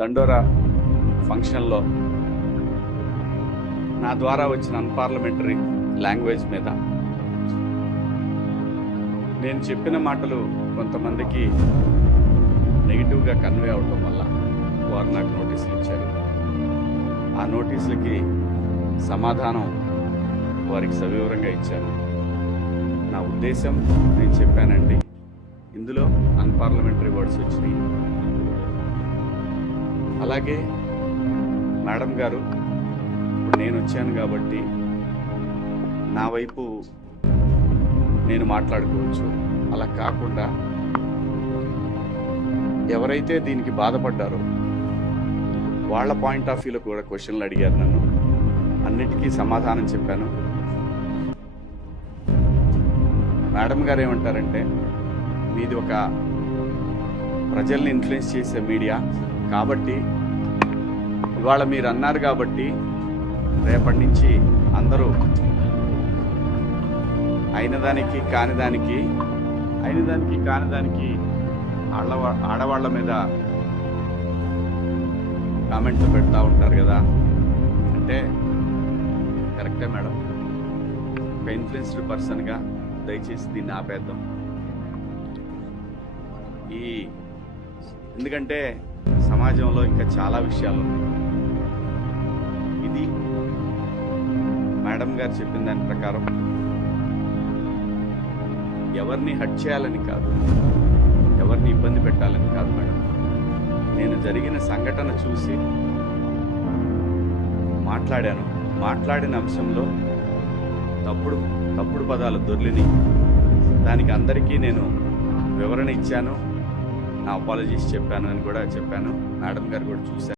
దండోరా ఫంక్షన్లో నా ద్వారా వచ్చిన అన్పార్లమెంటరీ లాంగ్వేజ్ మీద నేను చెప్పిన మాటలు కొంతమందికి నెగిటివ్గా కన్వే అవటం వల్ల వారు నాకు నోటీసులు ఇచ్చారు. ఆ నోటీసులకి సమాధానం వారికి సవివరంగా ఇచ్చాను. నా ఉద్దేశం నేను చెప్పానండి. ఇందులో అన్పార్లమెంటరీ వర్డ్స్ వచ్చినాయి. అలాగే మేడం గారు, ఇప్పుడు నేను వచ్చాను కాబట్టి నా వైపు నేను మాట్లాడుకోవచ్చు. అలా కాకుండా ఎవరైతే దీనికి బాధపడ్డారో వాళ్ళ పాయింట్ ఆఫ్ వ్యూలో కూడా క్వశ్చన్లు అడిగారు నన్ను. అన్నిటికీ సమాధానం చెప్పాను. మేడం గారు ఏమంటారంటే, మీది ఒక ప్రజల్ని ఇన్ఫ్లుయెన్స్ చేసే మీడియా కాబట్టి ఇవాళ మీరు అన్నారు కాబట్టి రేపటి నుంచి అందరూ అయినదానికి కానిదానికి ఆడవాళ్ళ మీద కామెంట్లు పెడతా ఉంటారు కదా అంటే, కరెక్టే మేడం. ఒక ఇన్ఫ్లుయెన్స్డ్ పర్సన్గా దయచేసి దీన్ని ఆపేద్దాం. ఎందుకంటే సమాజంలో ఇంకా చాలా విషయాలు ఉన్నాయి. ఇది మేడం గారు చెప్పిన దాని ప్రకారం ఎవరిని హట్ చేయాలని కాదు, ఎవరిని ఇబ్బంది పెట్టాలని కాదు మేడం. నేను జరిగిన సంఘటన చూసి మాట్లాడిన అంశంలో తప్పుడు పదాలు దొర్లిని దానికి అందరికీ నేను వివరణ ఇచ్చాను. నా అపాలజీస్ చెప్పాను అని కూడా చెప్పాను. మేడం గారు కూడా చూశారు.